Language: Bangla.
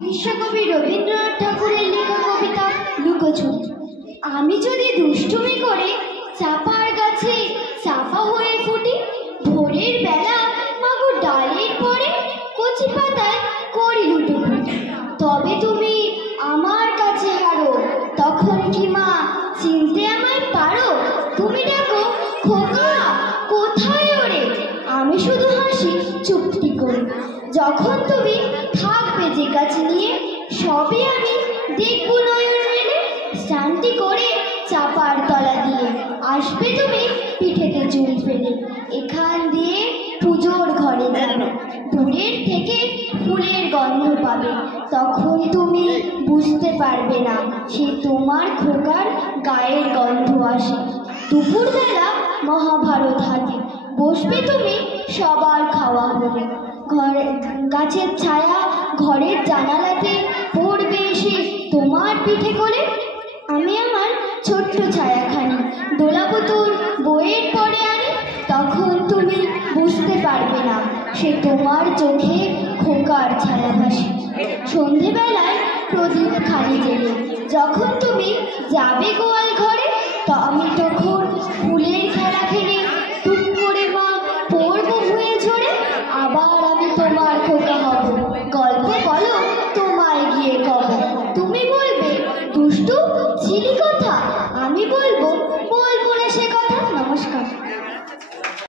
বিশ্বকবি রবীন্দ্রনাথ ঠাকুরের লেখা কবিতা লুকোচুরি। আমি যদি দুষ্টুমি করে চাপার গাছে চাপা হয়ে ফুটি, ভোরের বেলা মাগো ডালের পরে কচি পাতায় করি লুটোপুটি। তবে তুমি আমার কাছে হারো, তখন কি মা চিনতে আমায় পারো? তুমি ডাকো খোকা কোথায় ওরে, আমি শুধু হাসি চুপটি করে। যখন তুমি থাকবে যে কাছে নিয়ে, সবই আমি দেখব নয়ন মেলে। শান্তি করে চাপার তলা দিয়ে আসবে তুমি পিঠেতে চুল ফেলে। এখান দিয়ে পুজোর ঘরে যাবে, দূরের থেকে ফুলের গন্ধ পাবে। তখন তুমি বুঝতে পারবে না সে তোমার খোকার গায়ের গন্ধ আসে। দুপুরবেলা মহাভারত হাতে বসবে তুমি সবার খাওয়া হবে। গাছের ছায়া ঘরের জানালাতে পড়বে এসে তোমার পিঠে করে। আমি আমার ছোট্ট ছায়াখানি দোলাবো তোর বইয়ের পরে আনি। তখন তুমি বুঝতে পারবে না সে তোমার চোখে খোকার ছায়া ভাসে। সন্ধেবেলায় প্রদীপ খালি জেলে যখন তুমি যাবে গোয়াল